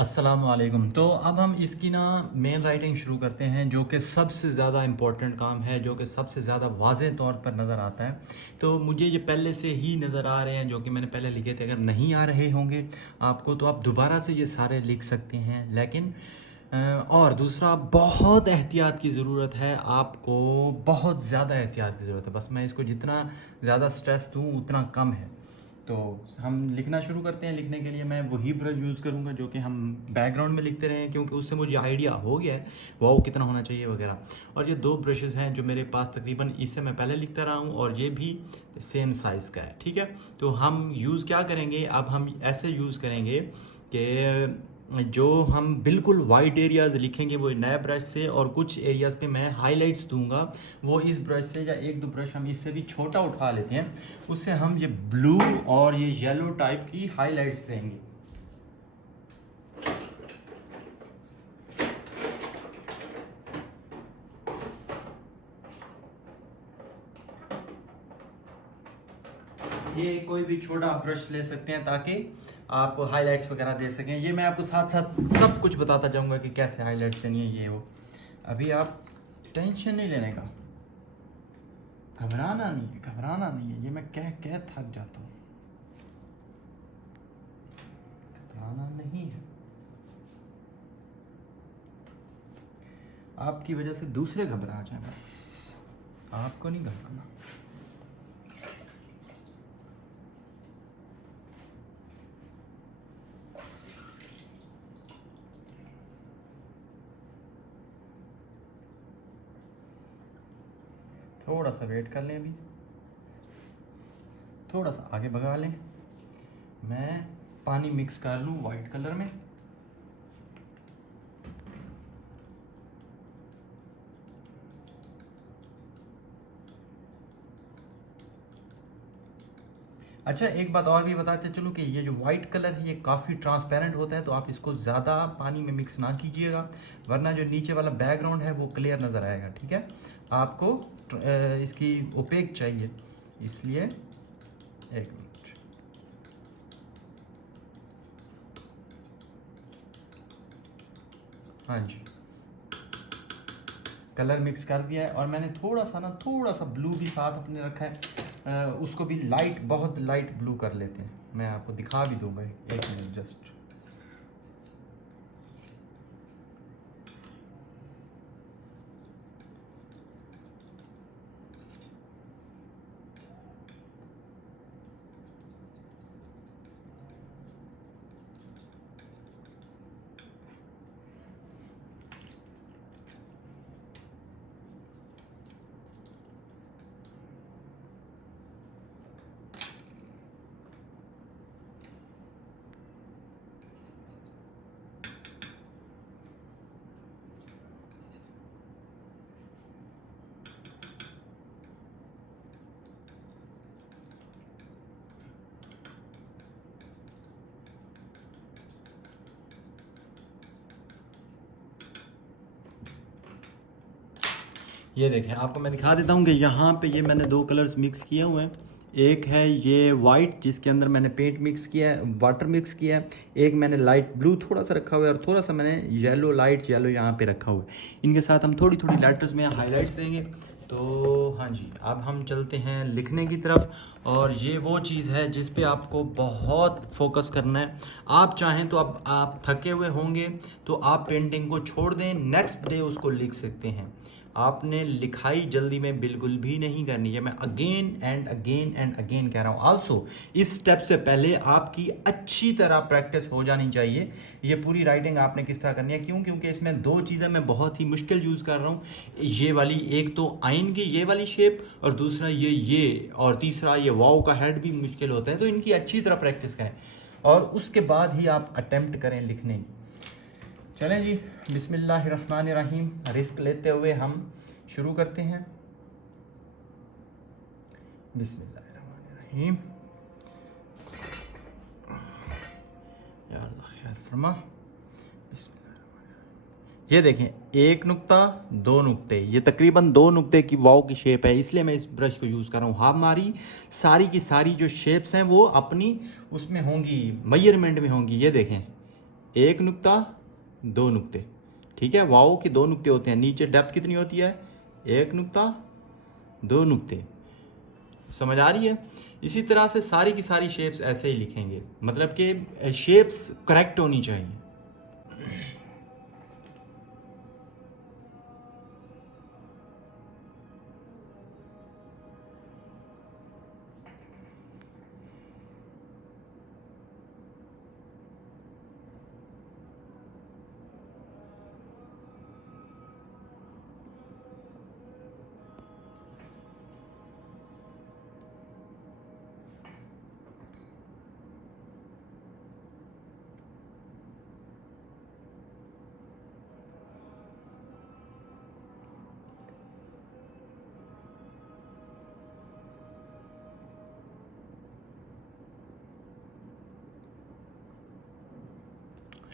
अस्सलाम वालेकुम। तो अब हम इसकी ना मेन राइटिंग शुरू करते हैं, जो कि सबसे ज़्यादा इम्पोर्टेंट काम है, जो कि सबसे ज़्यादा वाज़ेह तौर पर नज़र आता है। तो मुझे ये पहले से ही नज़र आ रहे हैं, जो कि मैंने पहले लिखे थे। अगर नहीं आ रहे होंगे आपको तो आप दोबारा से ये सारे लिख सकते हैं, लेकिन और दूसरा बहुत एहतियात की ज़रूरत है आपको, बहुत ज़्यादा एहतियात की ज़रूरत है। बस मैं इसको जितना ज़्यादा स्ट्रेस दूँ उतना कम है। तो हम लिखना शुरू करते हैं। लिखने के लिए मैं वही ब्रश यूज़ करूँगा जो कि हम बैकग्राउंड में लिखते रहे हैं, क्योंकि उससे मुझे आइडिया हो गया है वाओ कितना होना चाहिए वगैरह। और ये दो ब्रशेज़ हैं जो मेरे पास, तकरीबन इससे मैं पहले लिखता रहा हूँ और ये भी सेम साइज़ का है, ठीक है। तो हम यूज़ क्या करेंगे, अब हम ऐसे यूज़ करेंगे कि जो हम बिल्कुल वाइट एरियाज़ लिखेंगे वो नए ब्रश से, और कुछ एरियाज़ पे मैं हाइलाइट्स दूंगा वो इस ब्रश से, या एक दो ब्रश हम इससे भी छोटा उठा लेते हैं, उससे हम ये ब्लू और ये येलो टाइप की हाइलाइट्स देंगे। ये कोई भी छोटा ब्रश ले सकते हैं ताकि आप हाइलाइट्स वगैरह दे सकें। ये मैं आपको साथ साथ सब कुछ बताता जाऊंगा कि कैसे हाइलाइट्स देनी है, ये वो। अभी आप टेंशन नहीं लेने का, घबराना नहीं है, घबराना नहीं है। ये मैं कह कह थक जाता हूँ, घबराना नहीं है। आपकी वजह से दूसरे घबरा जाए, बस आपको नहीं घबराना। थोड़ा सा वेट कर लें, अभी थोड़ा सा आगे भगा लें। मैं पानी मिक्स कर लूँ वाइट कलर में। अच्छा, एक बात और भी बताते चलो कि ये जो वाइट कलर है ये काफ़ी ट्रांसपेरेंट होता है, तो आप इसको ज़्यादा पानी में मिक्स ना कीजिएगा, वरना जो नीचे वाला बैकग्राउंड है वो क्लियर नज़र आएगा, ठीक है। आपको इसकी ओपेक चाहिए, इसलिए एक मिनट। हाँ जी, कलर मिक्स कर दिया है, और मैंने थोड़ा सा ब्लू भी साथ अपने रखा है। उसको भी लाइट, बहुत लाइट ब्लू कर लेते हैं। मैं आपको दिखा भी दूंगा, एक मिनट जस्ट। ये देखें, आपको मैं दिखा देता हूँ कि यहाँ पे ये मैंने दो कलर्स मिक्स किए हुए हैं। एक है ये वाइट, जिसके अंदर मैंने पेंट मिक्स किया है, वाटर मिक्स किया है। एक मैंने लाइट ब्लू थोड़ा सा रखा हुआ है, और थोड़ा सा मैंने येलो, लाइट येलो यहाँ पे रखा हुआ है। इनके साथ हम थोड़ी थोड़ी लेटर्स में हाइलाइट्स देंगे। तो हाँ जी, अब हम चलते हैं लिखने की तरफ, और ये वो चीज़ है जिस पे आपको बहुत फोकस करना है। आप चाहें तो अब आप थके हुए होंगे तो आप पेंटिंग को छोड़ दें, नेक्स्ट डे उसको लिख सकते हैं। आपने लिखाई जल्दी में बिल्कुल भी नहीं करनी है। मैं again and again and again कह रहा हूँ। आल्सो इस स्टेप से पहले आपकी अच्छी तरह प्रैक्टिस हो जानी चाहिए। ये पूरी राइटिंग आपने किस तरह करनी है, क्यों? क्योंकि इसमें दो चीज़ें मैं बहुत ही मुश्किल यूज़ कर रहा हूँ। ये वाली, एक तो आइन की ये वाली शेप, और दूसरा ये, और तीसरा ये वाव का हेड भी मुश्किल होता है। तो इनकी अच्छी तरह प्रैक्टिस करें, और उसके बाद ही आप अटेम्प्ट करें लिखने की। चलें जी, बिस्मिल्लाहिर्रहमानिर्रहीम, रिस्क लेते हुए हम शुरू करते हैं। बिस्मिल्लाहिर्रहमानिर्रहीम, या अल्लाह खैर फरमा। ये देखें, एक नुक्ता, दो नुक्ते, ये तकरीबन दो नुक्ते की वाव की शेप है, इसलिए मैं इस ब्रश को यूज़ कर रहा हूँ। हमारी सारी की सारी जो शेप्स हैं वो अपनी उसमें होंगी, मेजरमेंट में होंगी। ये देखें, एक नुक्ता, दो नुक्ते, ठीक है। वाओ के दो नुक्ते होते हैं, नीचे डेप्थ कितनी होती है, एक नुक्ता दो नुक्ते, समझ आ रही है। इसी तरह से सारी की सारी शेप्स ऐसे ही लिखेंगे, मतलब कि शेप्स करेक्ट होनी चाहिए।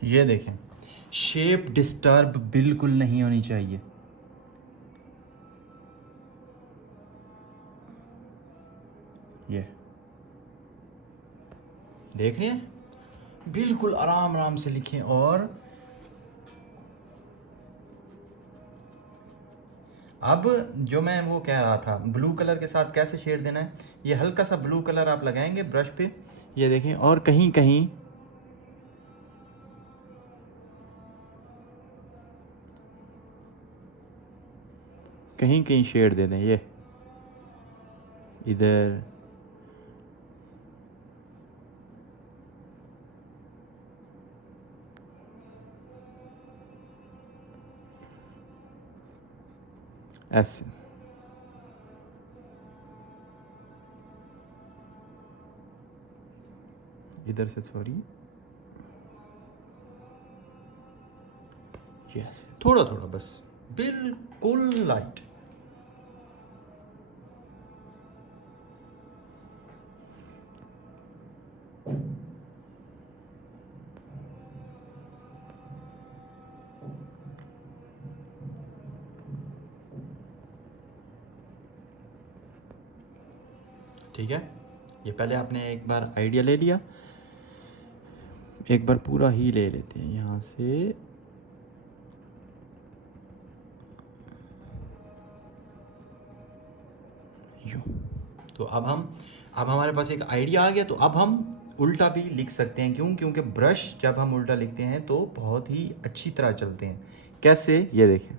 ये देखें, शेप डिस्टर्ब बिल्कुल नहीं होनी चाहिए। ये देख रहे हैं, बिल्कुल आराम आराम से लिखें। और अब जो मैं वो कह रहा था, ब्लू कलर के साथ कैसे शेड देना है, ये हल्का सा ब्लू कलर आप लगाएंगे ब्रश पे, ये देखें, और कहीं कहीं कहीं कहीं शेड दे दें, ये इधर, ऐसे। इधर से सॉरी, यस, थोड़ा थोड़ा बस, बिल्कुल लाइट। ठीक है, ये पहले आपने एक बार आइडिया ले लिया, एक बार पूरा ही ले लेते हैं यहाँ से। यूँ, तो अब हमारे पास एक आइडिया आ गया, तो अब हम उल्टा भी लिख सकते हैं। क्यों? क्योंकि ब्रश जब हम उल्टा लिखते हैं तो बहुत ही अच्छी तरह चलते हैं। कैसे, ये देखें,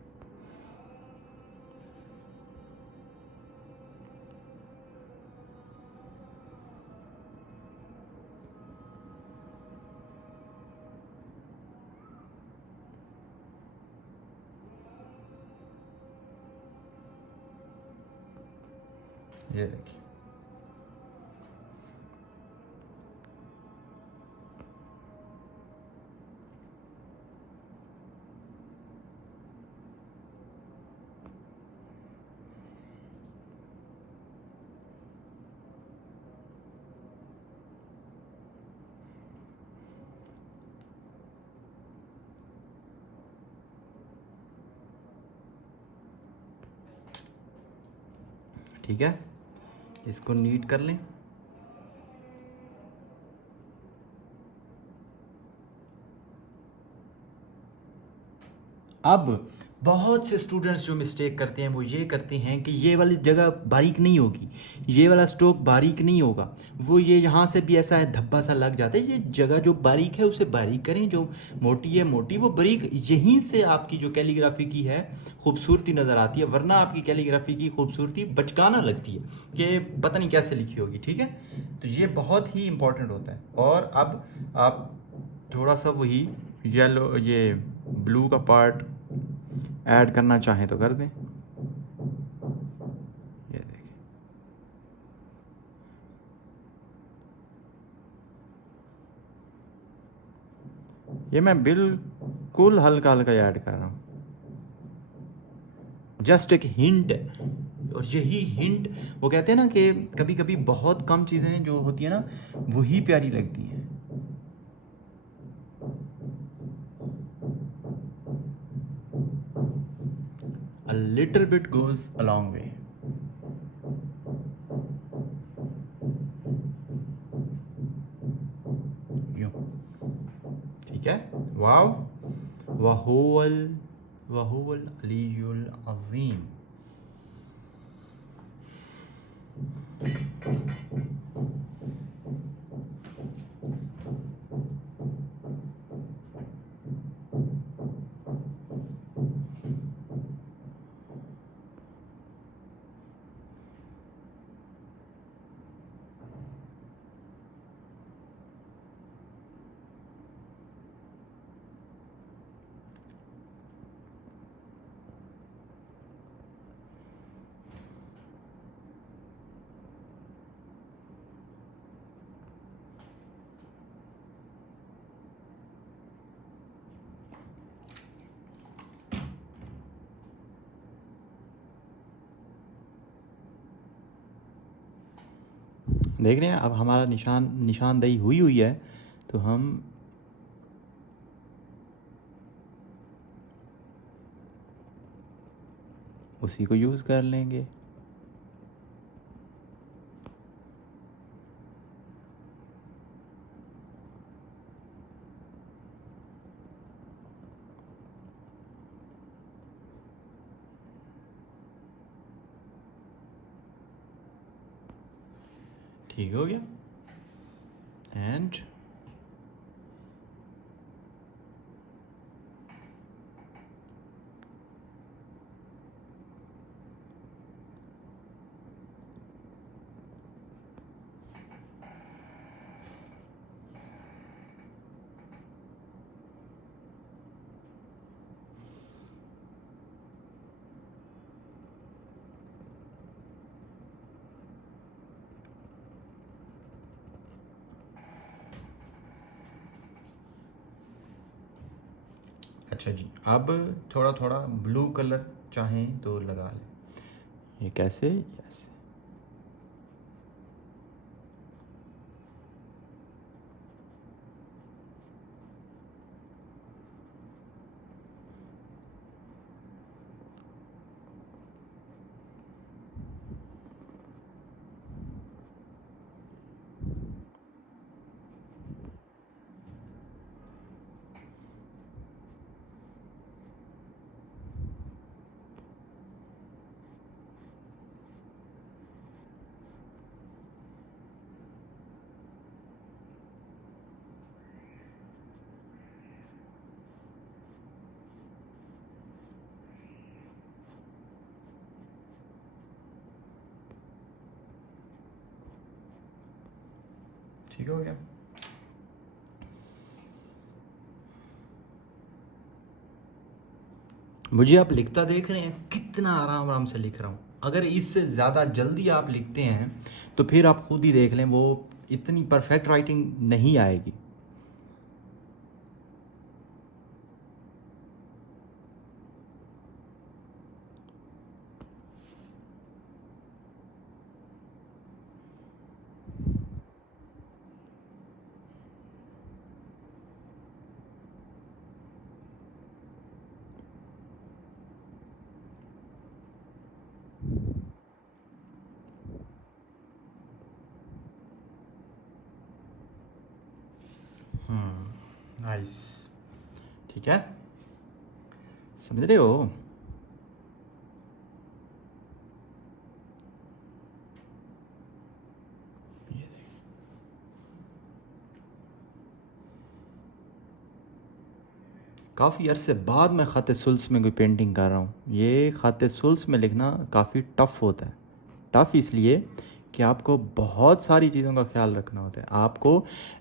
ये देखिए, ठीक है, इसको नीट कर लें। अब बहुत से स्टूडेंट्स जो मिस्टेक करते हैं वो ये करते हैं कि ये वाली जगह बारीक नहीं होगी, ये वाला स्ट्रोक बारीक नहीं होगा, वो ये यहाँ से भी ऐसा है धब्बा सा लग जाता है। ये जगह जो बारीक है उसे बारीक करें, जो मोटी है मोटी, वो बारीक, यहीं से आपकी जो कैलीग्राफी की है खूबसूरती नज़र आती है। वरना आपकी कैलीग्राफी की खूबसूरती बचकाना लगती है कि पता नहीं कैसे लिखी होगी। ठीक है, तो ये बहुत ही इंपॉर्टेंट होता है। और अब आप थोड़ा सा वही येलो, ये ब्लू का पार्ट ऐड करना चाहें तो कर दें। ये देखिए, ये मैं बिल्कुल हल्का हल्का ऐड कर रहा हूँ, जस्ट एक हिंट। और यही हिंट, वो कहते हैं ना कि कभी कभी बहुत कम चीज़ें जो होती है ना वही प्यारी लगती हैं। A little bit goes a long way. यूं, ठीक है। वाव, वहुवल वहुवल अलीयुल अज़ीम। देख रहे हैं अब हमारा निशानदेही हुई हुई है, तो हम उसी को यूज़ कर लेंगे। ठीक हो गया। एंड अच्छा जी, अब थोड़ा थोड़ा ब्लू कलर चाहें तो लगा लें। ये कैसे? ऐसे। ठीक हो गया। मुझे आप लिखता देख रहे हैं कितना आराम आराम से लिख रहा हूँ। अगर इससे ज़्यादा जल्दी आप लिखते हैं तो फिर आप खुद ही देख लें, वो इतनी परफेक्ट राइटिंग नहीं आएगी। नाइस। ठीक है, समझ रहे हो? काफ़ी अरसे बाद मैं ख़त सुल्स में कोई पेंटिंग कर रहा हूँ। ये ख़त सुल्स में लिखना काफ़ी टफ़ होता है। टफ़ इसलिए कि आपको बहुत सारी चीज़ों का ख्याल रखना होता है। आपको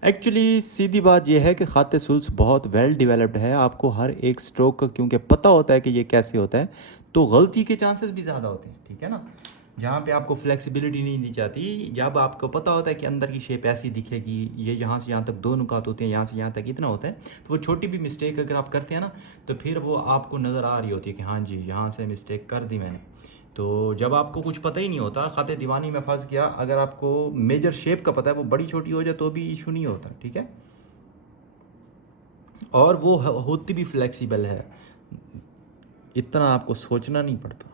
एक्चुअली सीधी बात यह है कि ख़त सुल्स बहुत वेल डेवलप्ड है। आपको हर एक स्ट्रोक का क्योंकि पता होता है कि ये कैसे होता है, तो गलती के चांसेस भी ज़्यादा होते हैं। ठीक है ना? जहाँ पे आपको फ्लेक्सिबिलिटी नहीं दी जाती, जब आपको पता होता है कि अंदर की शेप ऐसी दिखेगी, ये यहाँ से यहाँ तक 2 नुकात होते हैं, यहाँ से यहाँ तक इतना होता है, तो वो छोटी भी मिस्टेक अगर आप करते हैं ना, तो फिर वो आपको नज़र आ रही होती है कि हाँ जी, यहाँ से मिस्टेक कर दी मैंने। तो जब आपको कुछ पता ही नहीं होता, ख़ाते दीवानी में फंस गया, अगर आपको मेजर शेप का पता है, वो बड़ी छोटी हो जाए तो भी इशू नहीं होता। ठीक है, और वो होती भी फ्लेक्सिबल है, इतना आपको सोचना नहीं पड़ता।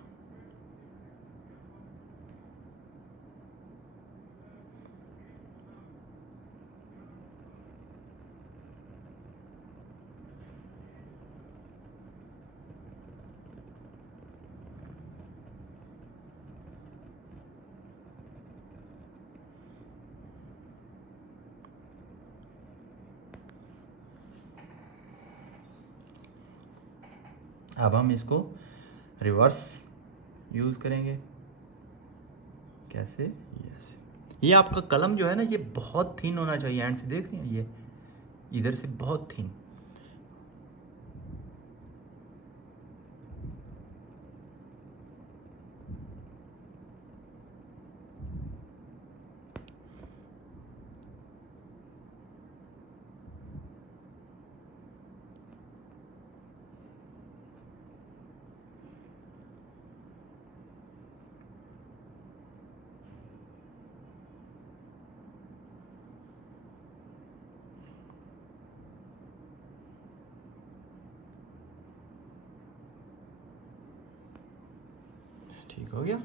अब हम इसको रिवर्स यूज़ करेंगे। कैसे? ऐसे। ये आपका कलम जो है ना, ये बहुत थिन होना चाहिए। एंड से देख रहे हैं, ये इधर से बहुत थिन। ठीक हो गया।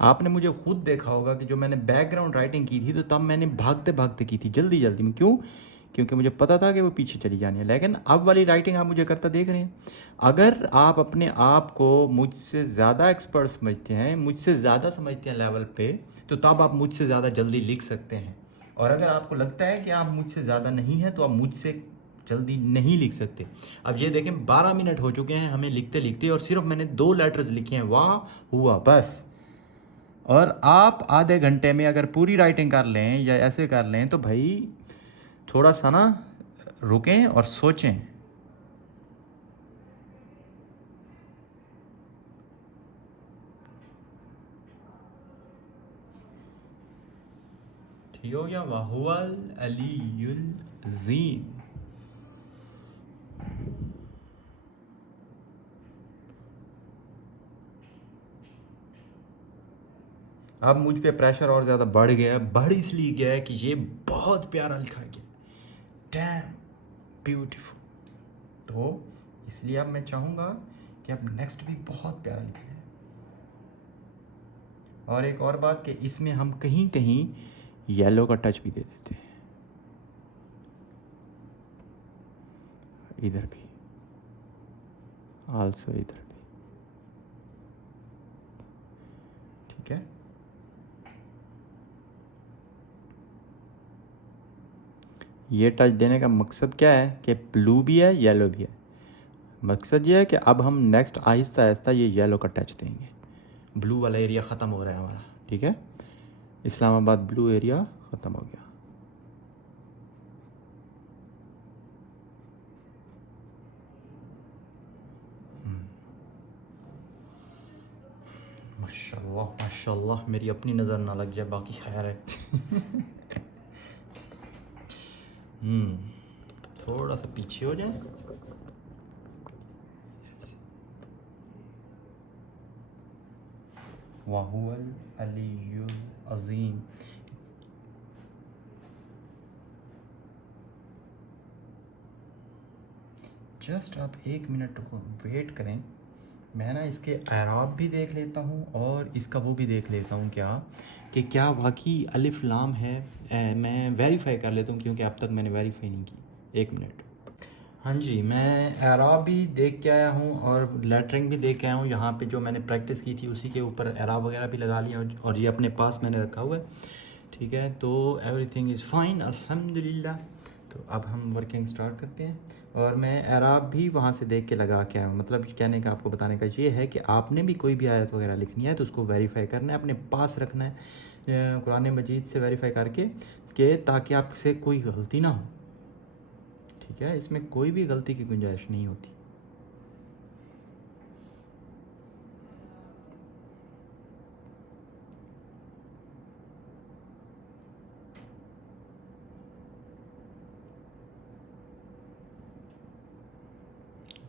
आपने मुझे खुद देखा होगा कि जो मैंने बैकग्राउंड राइटिंग की थी तो तब मैंने भागते भागते की थी, जल्दी जल्दी में। क्यों? क्योंकि मुझे पता था कि वो पीछे चली जानी है। लेकिन अब वाली राइटिंग आप मुझे करता देख रहे हैं। अगर आप अपने आप को मुझसे ज़्यादा एक्सपर्ट समझते हैं, मुझसे ज़्यादा समझते हैं लेवल पे, तो तब आप मुझसे ज़्यादा जल्दी लिख सकते हैं। और अगर आपको लगता है कि आप मुझसे ज़्यादा नहीं हैं, तो आप मुझसे जल्दी नहीं लिख सकते। अब ये देखें, 12 मिनट हो चुके हैं हमें लिखते लिखते, और सिर्फ मैंने 2 लेटर्स लिखे हैं, वाह हुआ बस। और आप आधे घंटे में अगर पूरी राइटिंग कर लें या ऐसे कर लें, तो भाई थोड़ा सा ना रुकें और सोचें। ठीक हो गया। वाहुअल अलीयुल अज़ीम। अब मुझ पे प्रेशर और ज़्यादा बढ़ गया है। बढ़ इसलिए गया है कि ये बहुत प्यारा लिखा गया, डैम ब्यूटीफुल। तो इसलिए अब मैं चाहूँगा कि अब नेक्स्ट भी बहुत प्यारा लिखा है। और एक और बात कि इसमें हम कहीं कहीं येलो का टच भी दे देते हैं, इधर भी, आल्सो इधर भी। ठीक है। ये टच देने का मकसद क्या है कि ब्लू भी है येलो भी है। मकसद ये है कि अब हम नेक्स्ट आहिस्ता आहिस्ता ये येलो का टच देंगे। ब्लू वाला एरिया ख़त्म हो रहा है हमारा। ठीक है, इस्लामाबाद ब्लू एरिया ख़त्म हो गया। माशाल्लाह माशाल्लाह, मेरी अपनी नज़र ना लग जाए, बाकी खैर है। थोड़ा सा पीछे हो जाए। वाहुअल अलीयुल अज़ीम। जस्ट आप 1 मिनट को वेट करें। मैं ना इसके एराब भी देख लेता हूँ और इसका वो भी देख लेता हूँ कि क्या वाकई अलिफ लाम है। मैं वेरीफाई कर लेता हूँ, क्योंकि अब तक मैंने वेरीफाई नहीं की। 1 मिनट। हाँ जी, मैं एराब भी देख के आया हूँ और लेटरिंग भी देख के आया हूँ। यहाँ पे जो मैंने प्रैक्टिस की थी उसी के ऊपर एराब वगैरह भी लगा लिया, और ये अपने पास मैंने रखा हुआ है। ठीक है, तो एवरीथिंग इज़ फाइन अल्हम्दुलिल्लाह। तो अब हम वर्किंग स्टार्ट करते हैं। और मैं एराब भी वहाँ से देख के लगा के आया हूँ। मतलब कहने का, आपको बताने का ये है कि आपने भी कोई भी आयत वगैरह लिखनी है तो उसको वेरीफाई करना है, अपने पास रखना है कुरान मजीद से वेरीफाई करके, कि ताकि आपसे कोई गलती ना हो। ठीक है, इसमें कोई भी गलती की गुंजाइश नहीं होती।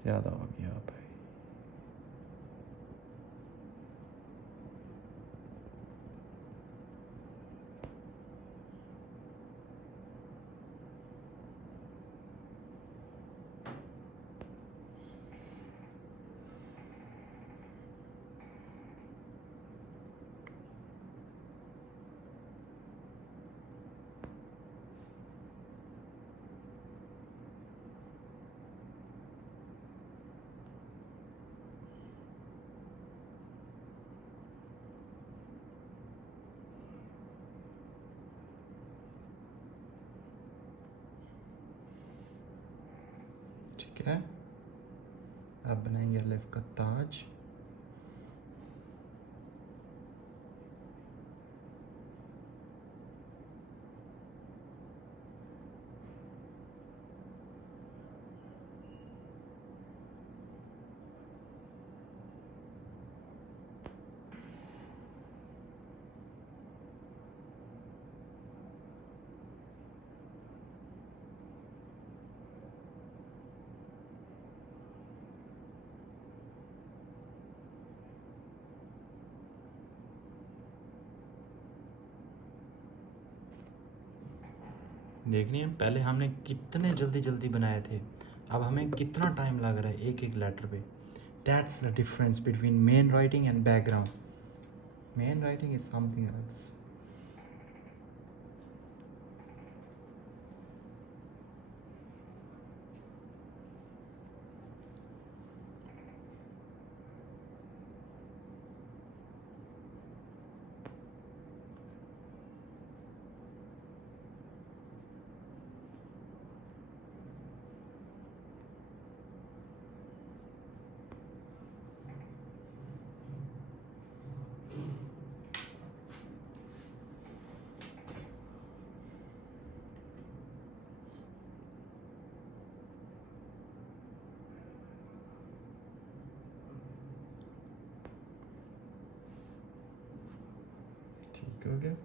ज़्यादा हो गया भाई। ठीक है, अब बनाएंगे अलिफ का ताज। देखिए पहले हमने कितने जल्दी जल्दी बनाए थे, अब हमें कितना टाइम लग रहा है एक एक लेटर पे। That's the difference between main writing and background. Main writing is something else. ठीक हो गया।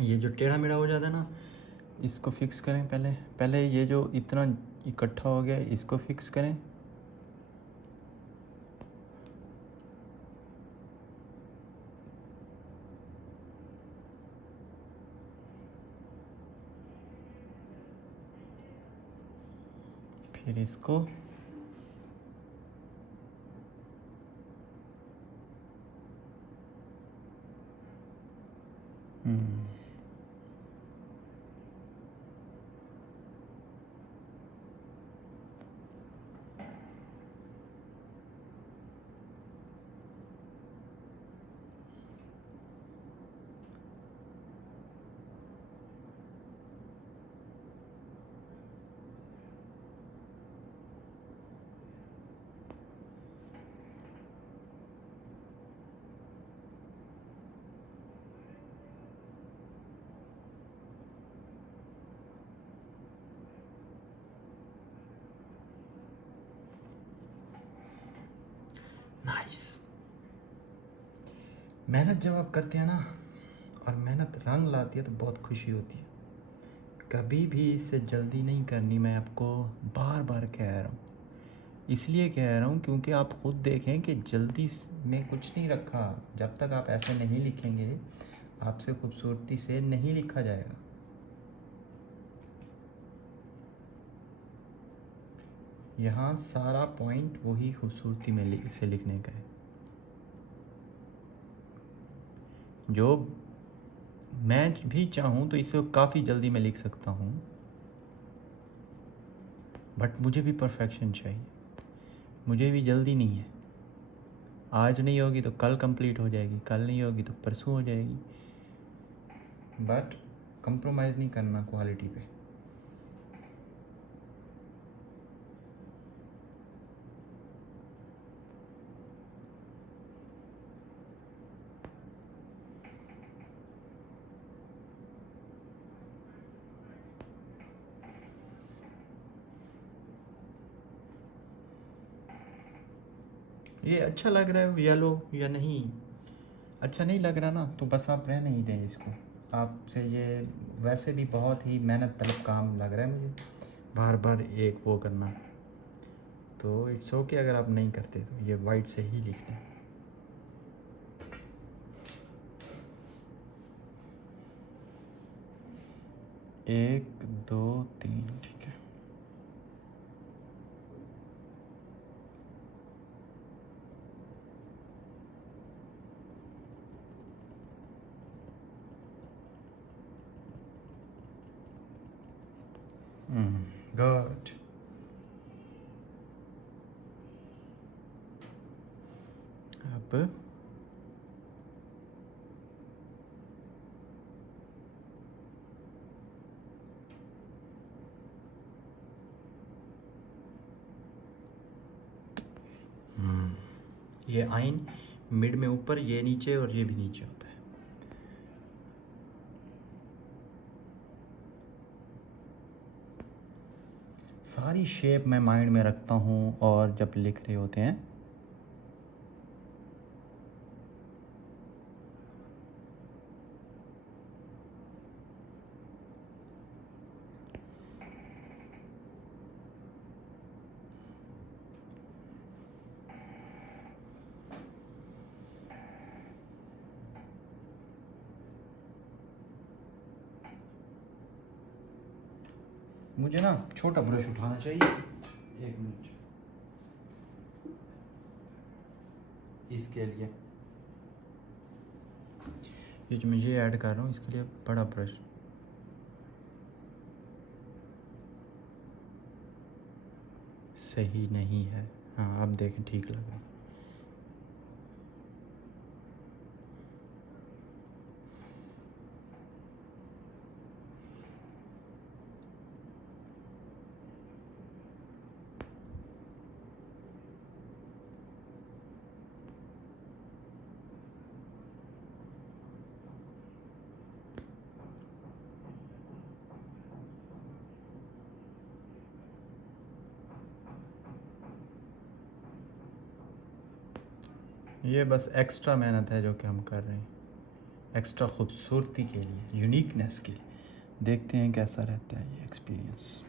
ये जो टेढ़ा मेढ़ा हो जाता है ना, इसको फिक्स करें। पहले ये जो इतना इकट्ठा हो गया इसको फिक्स करें। फिर इसको नाइस। मेहनत जब आप करते हैं ना और मेहनत रंग लाती है तो बहुत खुशी होती है। कभी भी इससे जल्दी नहीं करनी, मैं आपको बार बार कह रहा हूँ। इसलिए कह रहा हूँ क्योंकि आप खुद देखें कि जल्दी में कुछ नहीं रखा। जब तक आप ऐसे नहीं लिखेंगे आपसे खूबसूरती से नहीं लिखा जाएगा। यहाँ सारा पॉइंट वही खूबसूरती में से लिखने का है। जो मैं भी चाहूँ तो इसे काफ़ी जल्दी में लिख सकता हूँ, बट मुझे भी परफेक्शन चाहिए, मुझे भी जल्दी नहीं है। आज नहीं होगी तो कल कंप्लीट हो जाएगी, कल नहीं होगी तो परसों हो जाएगी, बट कंप्रोमाइज़ नहीं करना क्वालिटी पे। ये अच्छा लग रहा है येलो या नहीं? अच्छा नहीं लग रहा ना तो बस आप रहने ही दें इसको। आपसे ये वैसे भी बहुत ही मेहनत तलब काम लग रहा है मुझे, बार बार एक वो करना, तो इट्स ओके अगर आप नहीं करते तो ये वाइट से ही लिख दें। 1 2 3 ठीक है। गुड। अब ये आइन मिड में ऊपर, ये नीचे और ये भी नीचे होता है। सारी शेप मैं माइंड में रखता हूँ और जब लिख रहे होते हैं मुझे ना छोटा ब्रश उठाना चाहिए, 1 मिनट इसके लिए। ये जो मैं ये ऐड कर रहा हूँ इसके लिए बड़ा ब्रश। सही नहीं है, हाँ अब देखें ठीक लग रहा है। ये बस एक्स्ट्रा मेहनत है जो कि हम कर रहे हैं, एक्स्ट्रा खूबसूरती के लिए, यूनिकनेस के लिए। देखते हैं कैसा रहता है ये एक्सपीरियंस।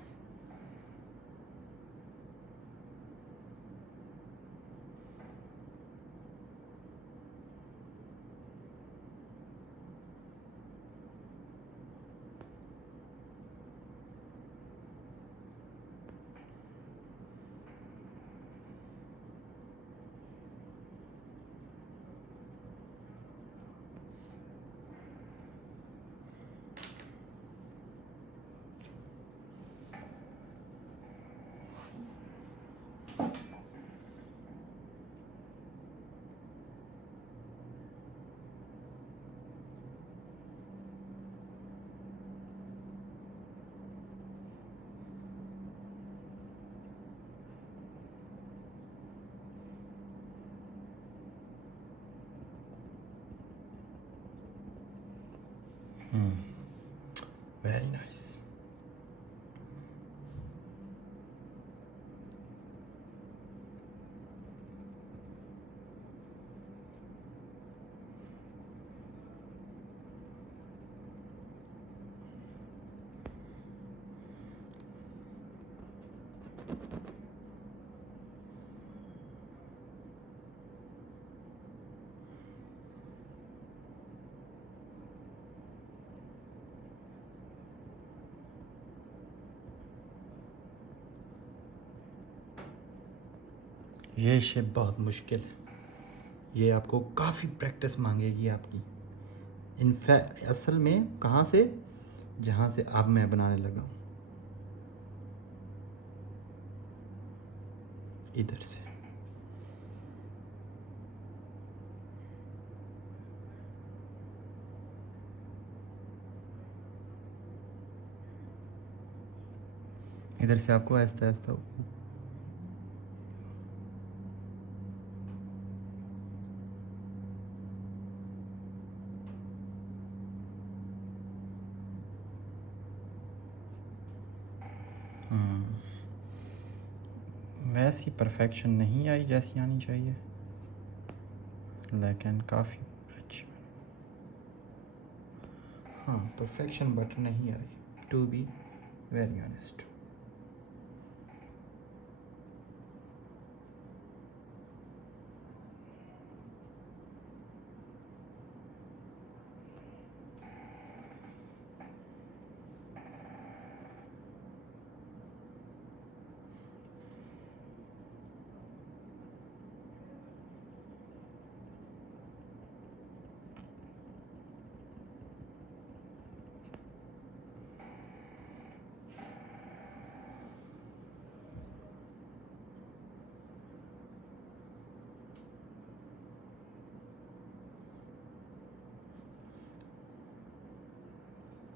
Very nice. ये शेप बहुत मुश्किल है, ये आपको काफ़ी प्रैक्टिस मांगेगी आपकी। इनफैक्ट असल में कहाँ से, जहाँ से अब मैं बनाने लगा हूँ, इधर से। इधर से आपको आहिस्ता आहिस्ता वैसी परफेक्शन नहीं आई जैसी आनी चाहिए, लेकिन काफ़ी अच्छी। हाँ, परफेक्शन बट नहीं आई, टू बी वेरी ऑनेस्ट।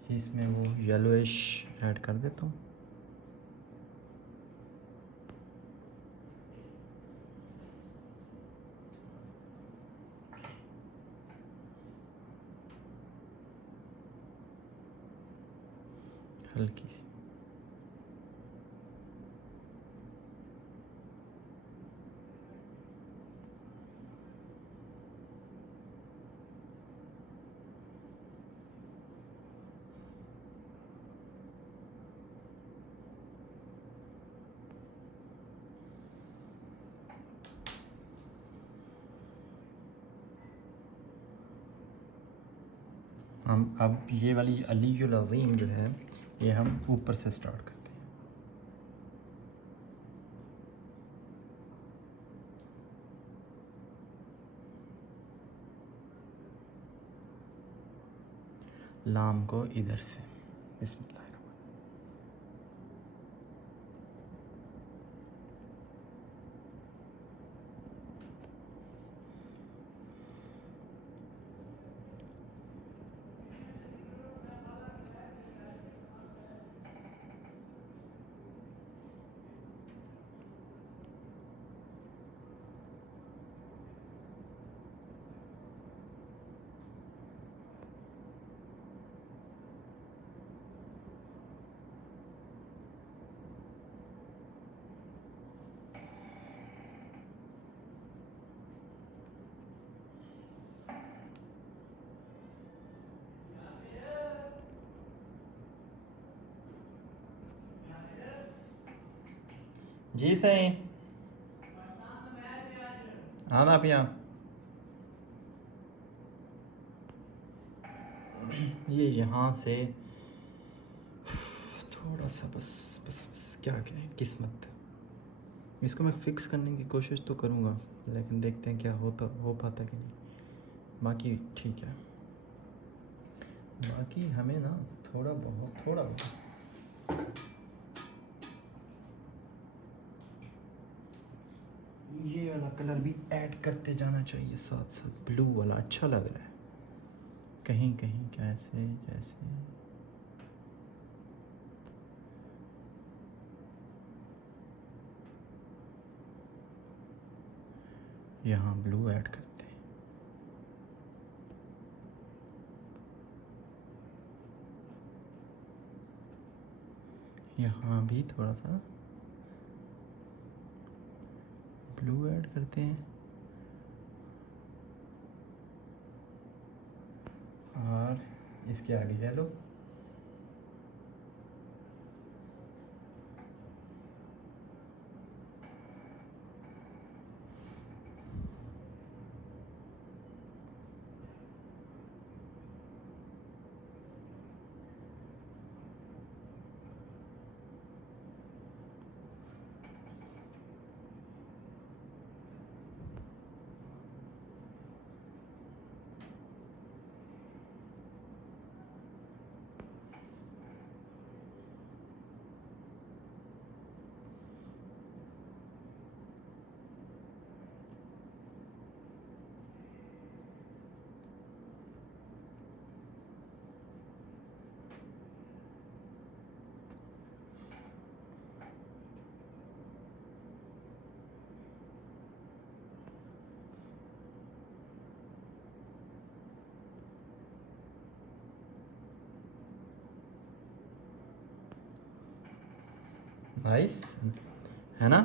इसमें वो येलोइश ऐड कर देता हूँ। हल्की सी। हम अब ये वाली अली जो लज़ीम जो है, ये हम ऊपर से स्टार्ट करते हैं। लाम को इधर से, बिस्मिल्लाह। जी सही, हाँ ना पिया। ये यहाँ से थोड़ा सा बस बस बस, क्या कहें, किस्मत। इसको मैं फ़िक्स करने की कोशिश तो करूँगा, लेकिन देखते हैं क्या होता हो पाता कि नहीं। बाकी ठीक है, बाकी हमें ना थोड़ा बहुत ये वाला कलर भी ऐड करते जाना चाहिए साथ साथ। ब्लू वाला अच्छा लग रहा है कहीं कहीं, कैसे जैसे। यहाँ ब्लू ऐड करते हैं। यहाँ भी थोड़ा सा ब्लू ऐड करते हैं, और इसके आगे येलो। नाइस है ना।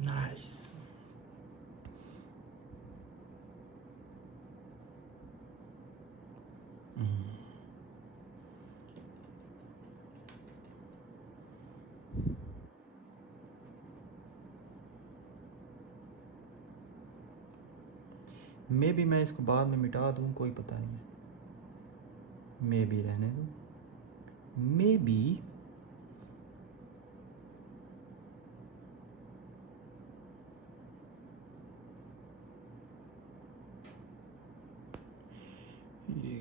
नाइस। मे भी मैं इसको बाद में मिटा दूँ, कोई पता नहीं है। मे भी रहने दूँ, मे बी। ये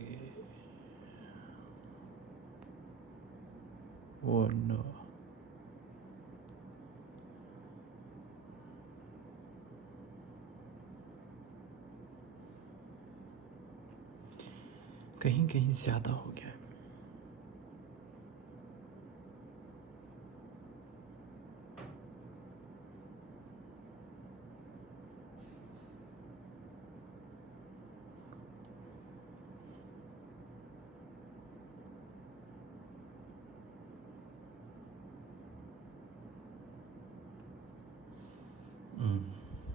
ओ नो, कहीं कहीं ज़्यादा हो गया है।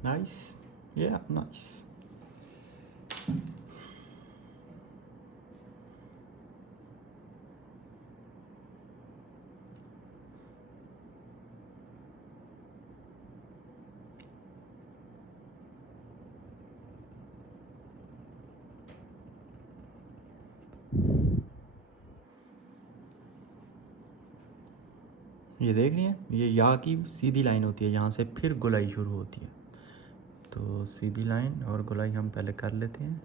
नाइस, या नाइस। ये देख रही हैं, ये या की सीधी लाइन होती है, यहाँ से फिर गोलाई शुरू होती है। तो सीधी लाइन और गोलाई हम पहले कर लेते हैं।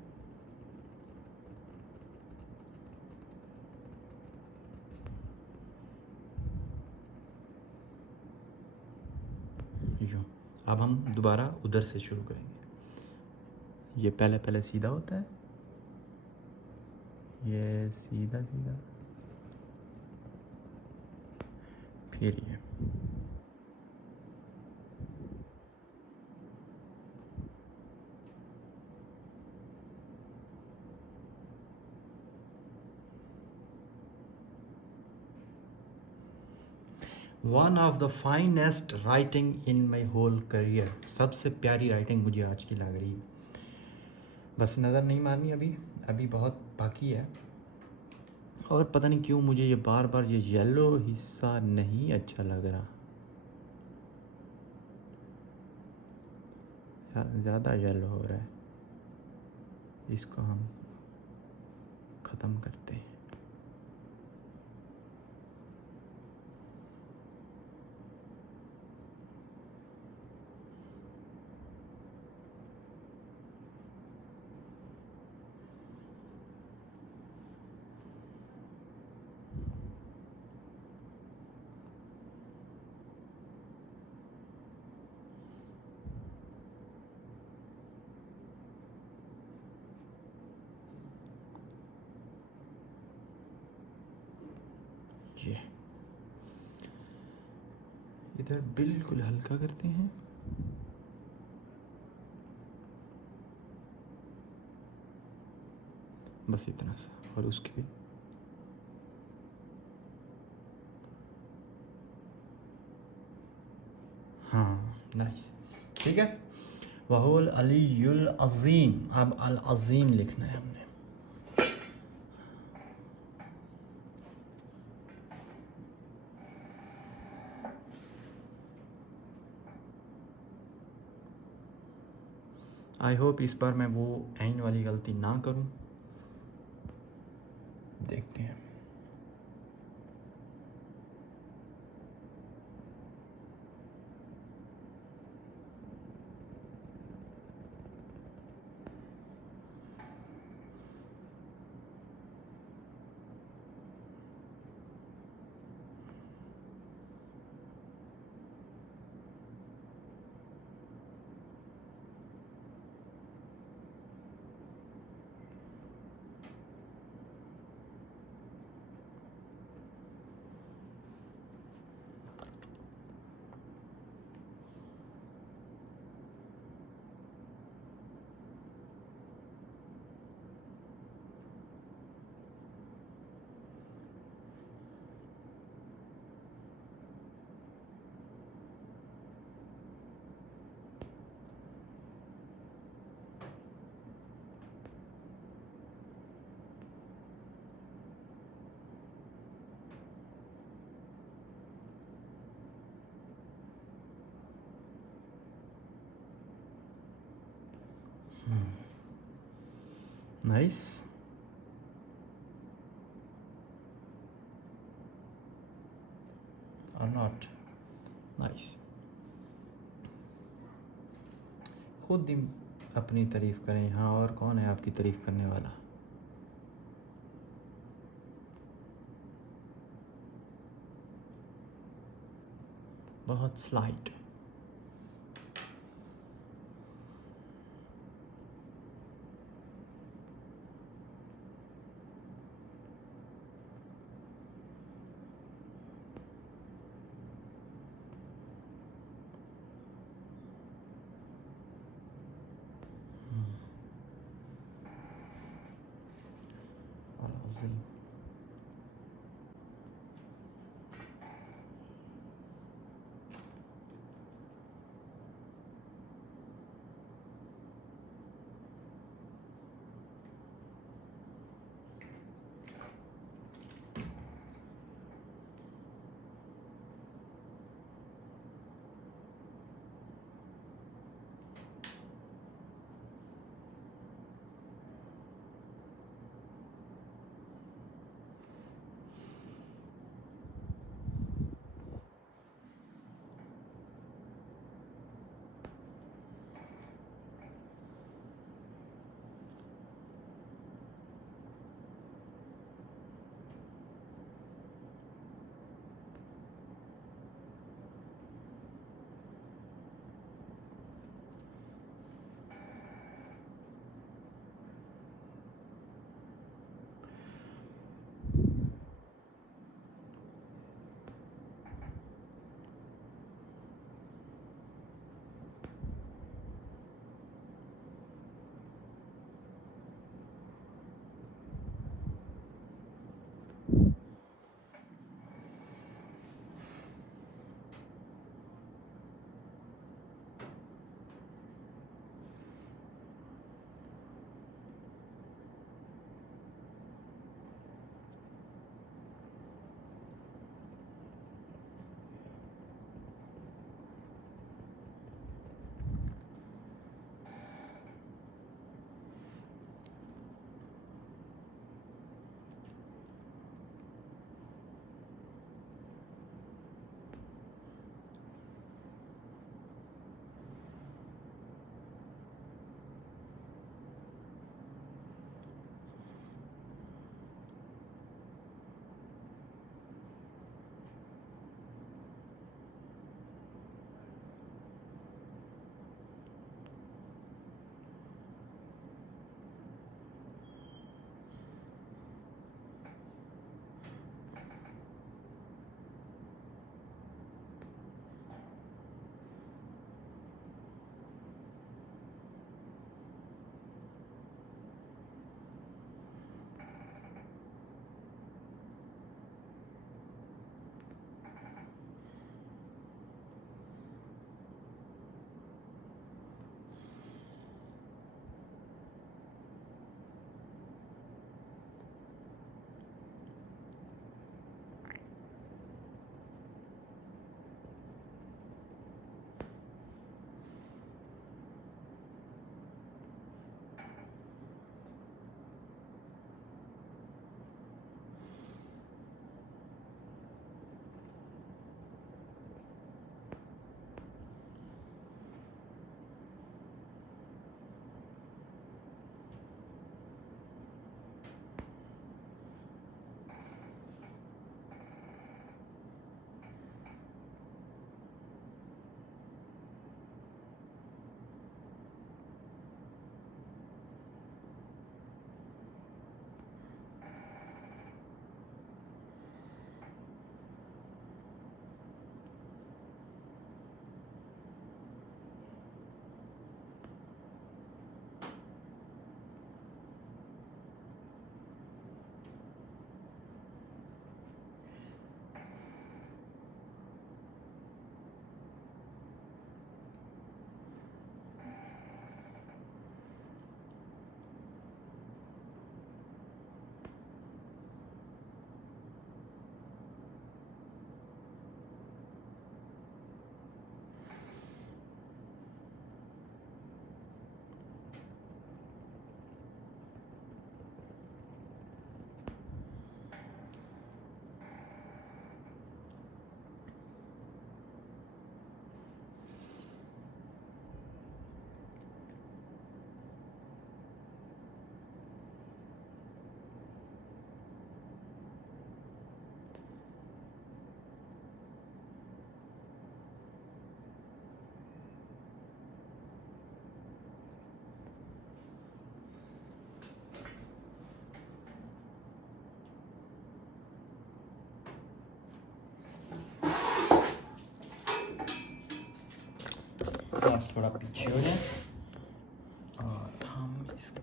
यूँ। अब हम दोबारा उधर से शुरू करेंगे। ये पहले पहले सीधा होता है, ये सीधा सीधा, फिर ये। One of the finest writing in my whole career, सबसे प्यारी राइटिंग मुझे आज की लग रही है। बस नज़र नहीं मारनी अभी, अभी बहुत बाकी है। और पता नहीं क्यों मुझे ये बार बार ये येलो हिस्सा नहीं अच्छा लग रहा, ज़्यादा येलो हो रहा है। इसको हम ख़त्म करते हैं। ये इधर बिल्कुल हल्का करते हैं। बस इतना सा, और उसके भी हाँ नाइस, ठीक है। वहुल अलीयुल अज़ीम, अब अल अज़ीम लिखना है हमने। आई होप इस बार मैं वो ऐन वाली गलती ना करूं। देखते हैं। नाइस। और नॉट नाइस। खुद ही अपनी तारीफ करें, हाँ और कौन है आपकी तारीफ करने वाला। बहुत स्लाइट। अजीम। थोड़ा पीछे हो जाए और हम इसको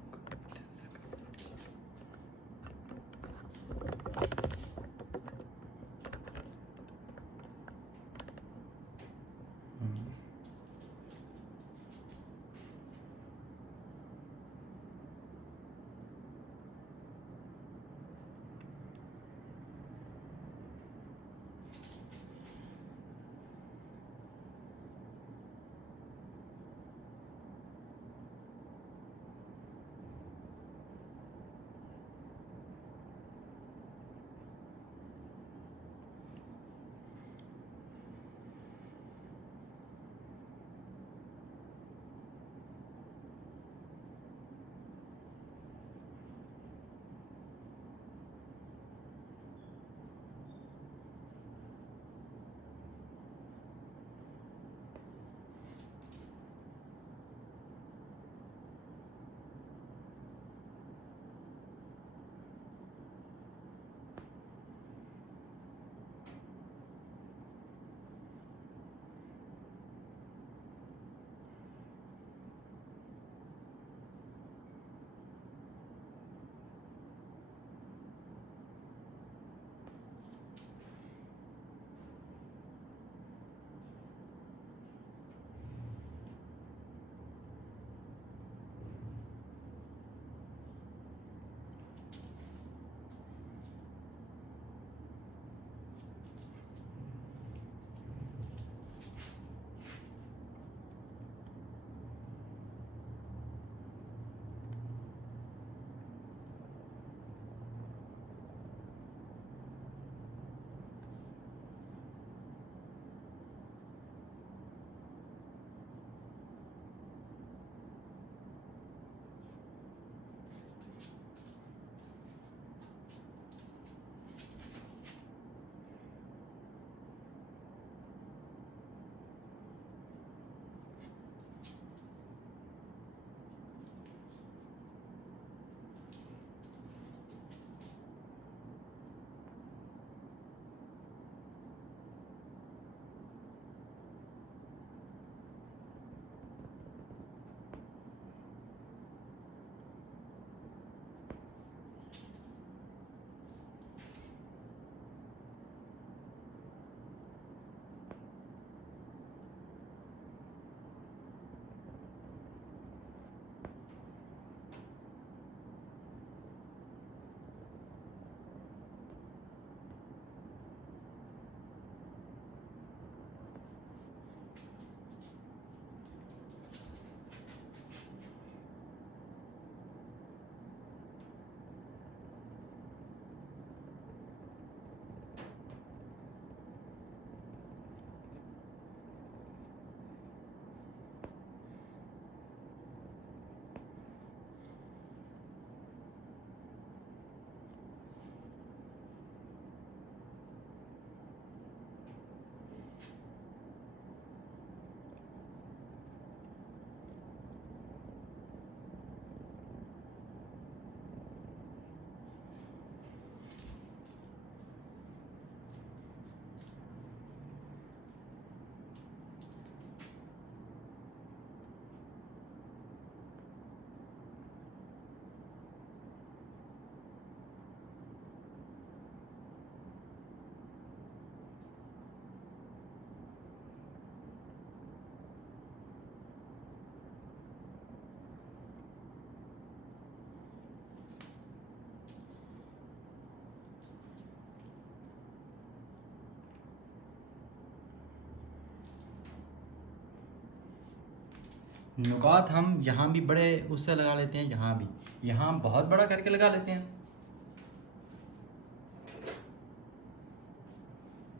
नुकात हम यहाँ भी बड़े उससे लगा लेते हैं, यहाँ भी, यहाँ बहुत बड़ा करके लगा लेते हैं,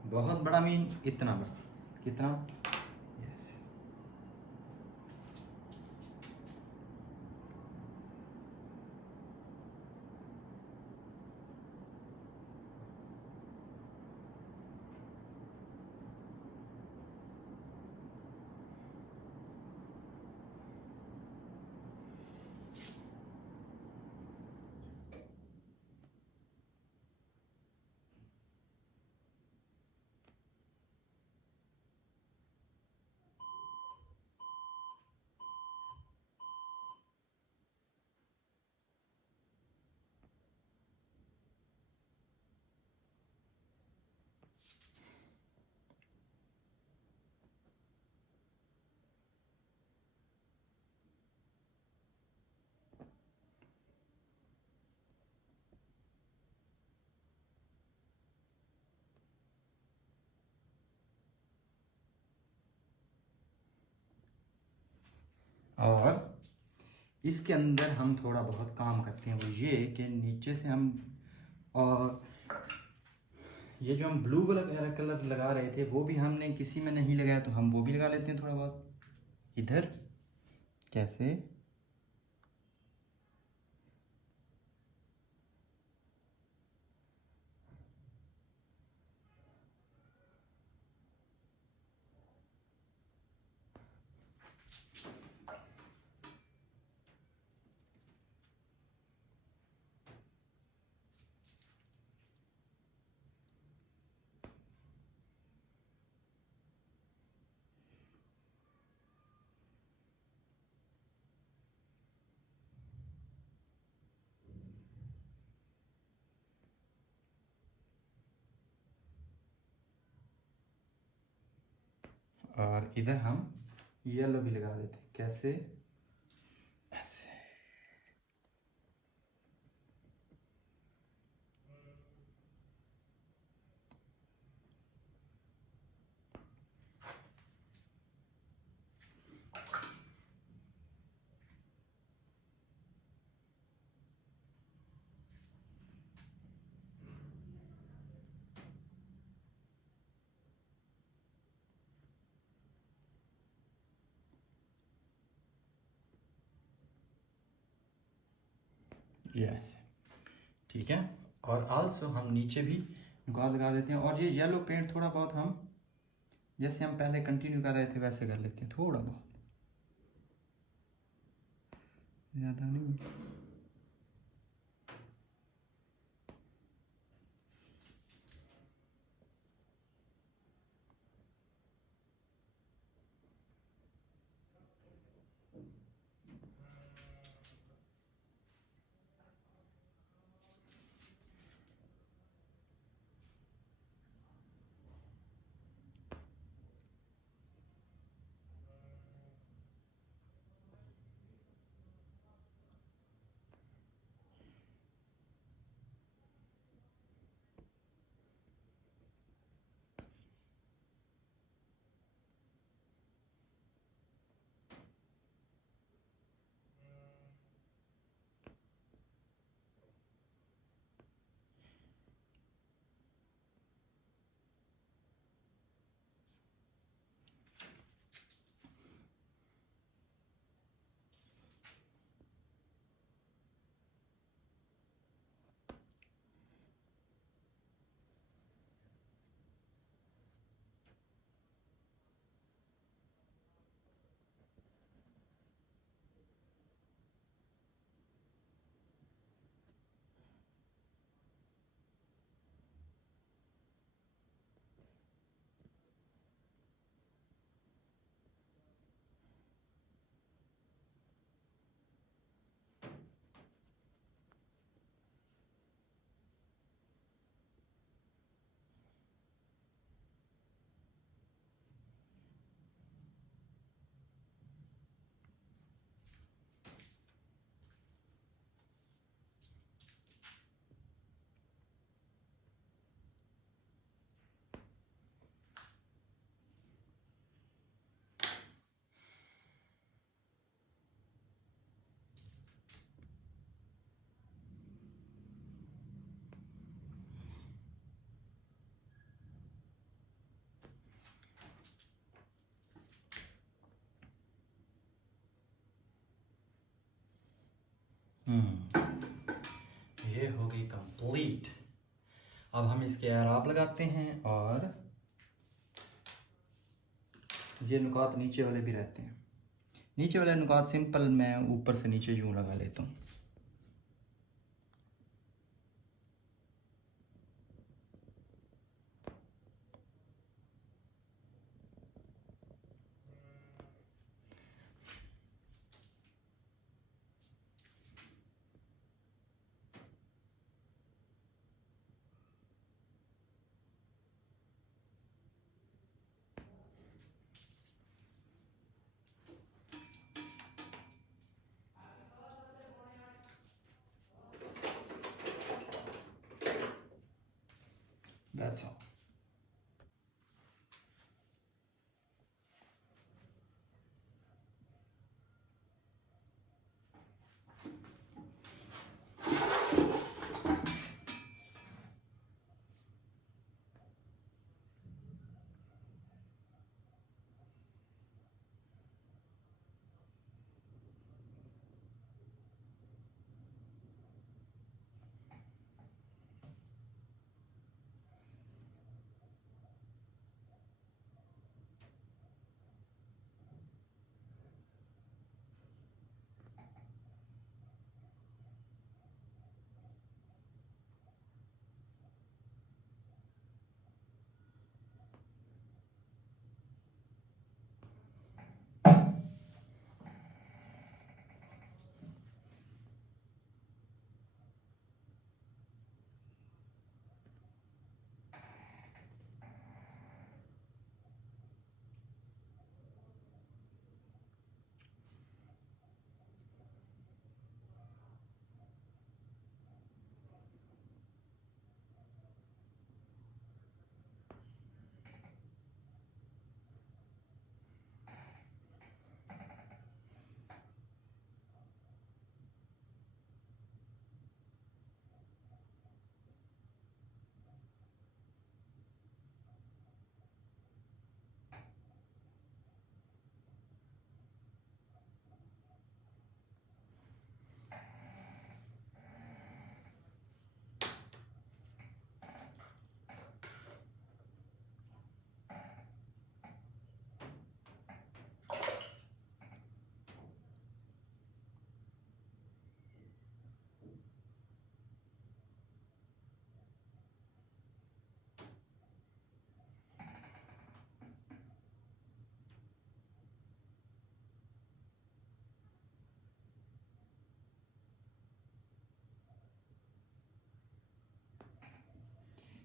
बहुत बड़ा मीन इतना बड़ा, कितना, और इसके अंदर हम थोड़ा बहुत काम करते हैं, वो ये कि नीचे से हम, और ये जो हम ब्लू वाला कलर लगा रहे थे वो भी हमने किसी में नहीं लगाया, तो हम वो भी लगा लेते हैं थोड़ा बहुत इधर। कैसे? और इधर हम येलो भी लगा देते हैं। कैसे? ऐसे। यस, ठीक है। और आल्सो हम नीचे भी नुकात लगा देते हैं, और ये येलो पेंट थोड़ा बहुत हम, जैसे हम पहले कंटिन्यू कर रहे थे वैसे कर लेते हैं, थोड़ा बहुत, ज़्यादा नहीं। ये हो गई कंप्लीट। अब हम इसके एराब लगाते हैं, और ये नुकात नीचे वाले भी रहते हैं। नीचे वाले नुकात सिंपल मैं ऊपर से नीचे यूँ लगा लेता हूँ। That's all.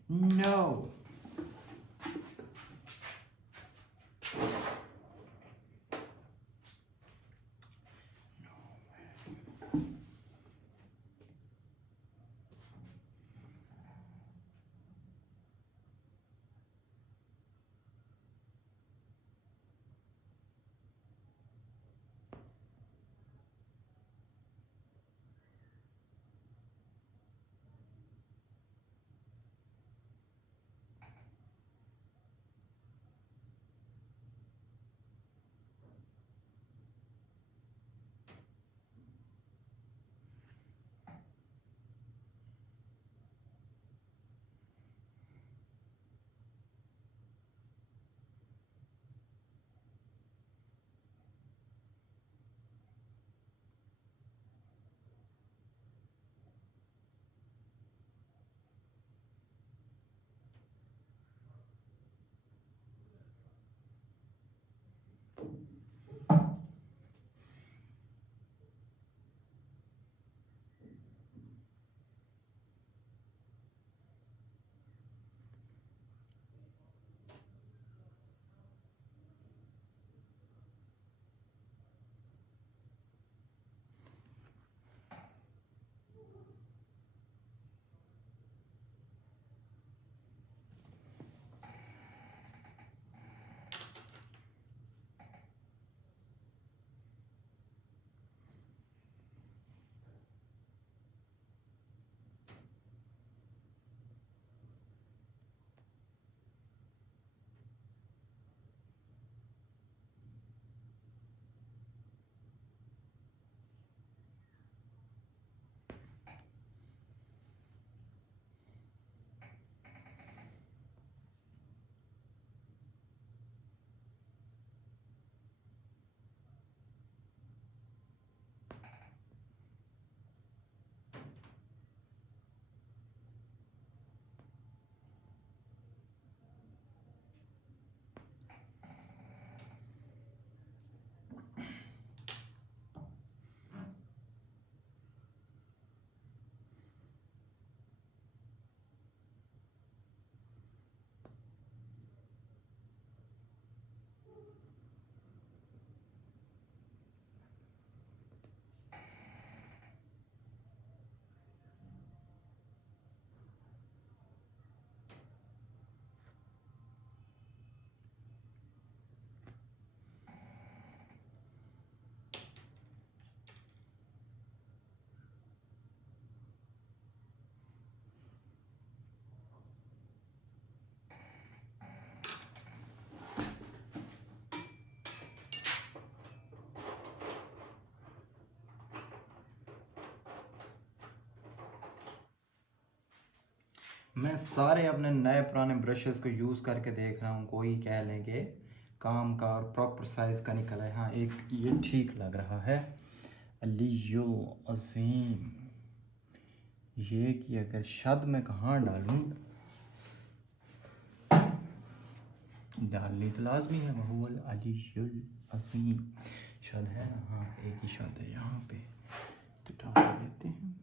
No. मैं सारे अपने नए पुराने ब्रशेस को यूज़ करके देख रहा हूँ, कोई कह लेंगे काम का और प्रॉपर साइज़ का निकला है। हाँ, एक ये ठीक लग रहा है। अलियो अजीम, ये कि अगर शद में कहाँ डालूँ, डालनी तो लाजमी है। वहुवल अलियुल अजीम, शद है ना? हाँ, एक ही शद है यहाँ पे, तो डाल देते हैं।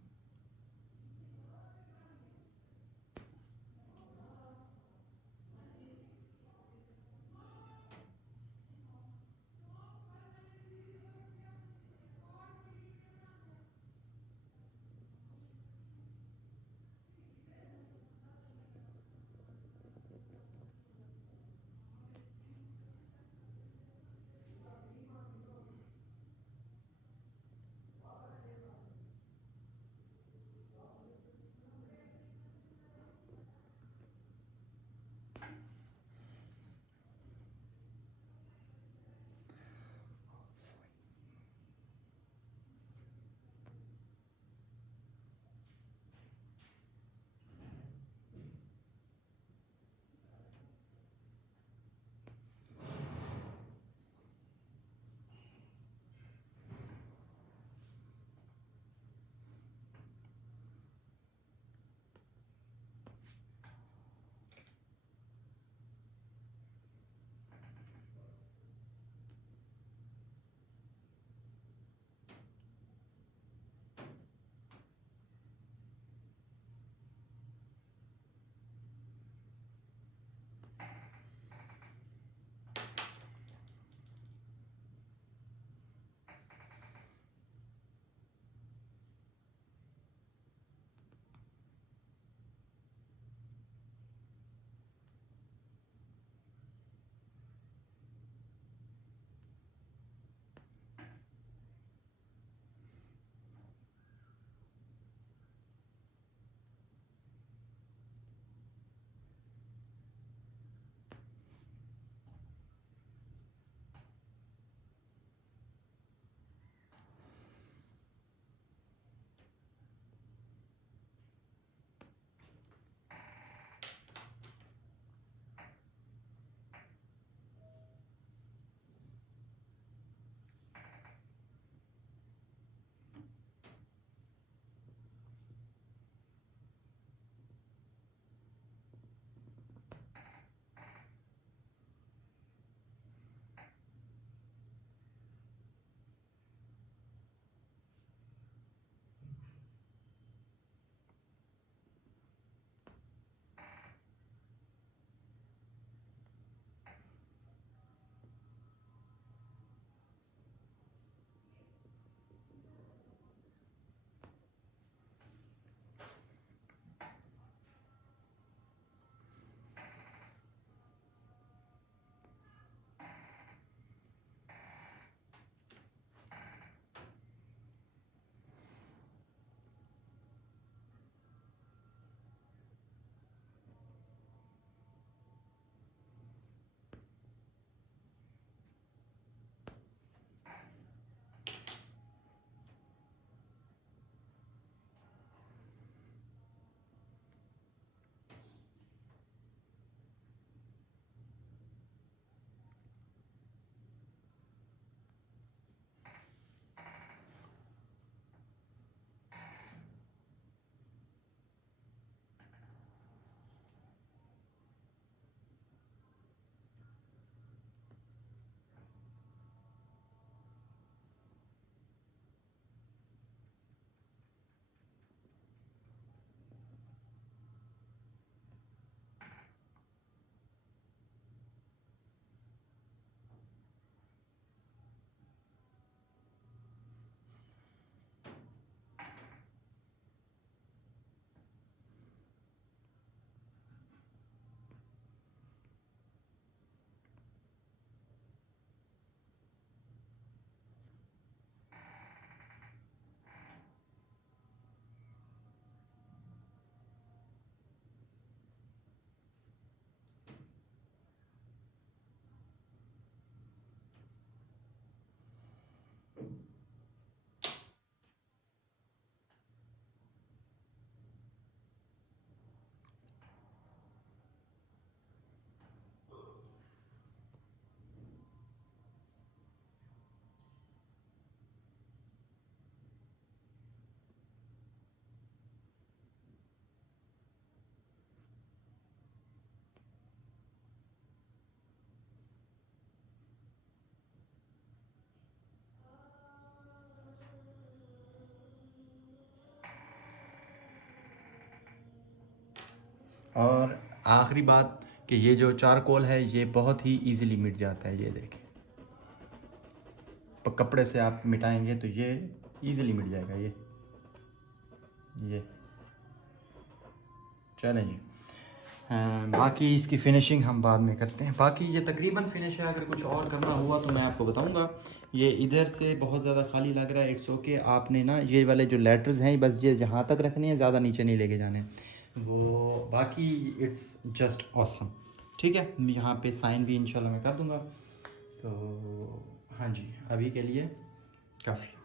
और आखिरी बात कि ये जो चारकोल है ये बहुत ही इजीली मिट जाता है, ये देखें। कपड़े से आप मिटाएंगे तो ये इजीली मिट जाएगा। ये चलें जी। बाकी इसकी फ़िनिशिंग हम बाद में करते हैं। बाकी ये तकरीबन फिनिश है, अगर कुछ और करना हुआ तो मैं आपको बताऊंगा। ये इधर से बहुत ज़्यादा खाली लग रहा है, इट्स ओके। आपने ना ये वाले जो लेटर्स हैं बस ये जहाँ तक रखने हैं, ज़्यादा नीचे नहीं लेके जाने वो। बाकी इट्स जस्ट ऑसम। ठीक है, यहाँ पे साइन भी इंशाल्लाह मैं कर दूँगा। तो हाँ जी, अभी के लिए काफ़ी।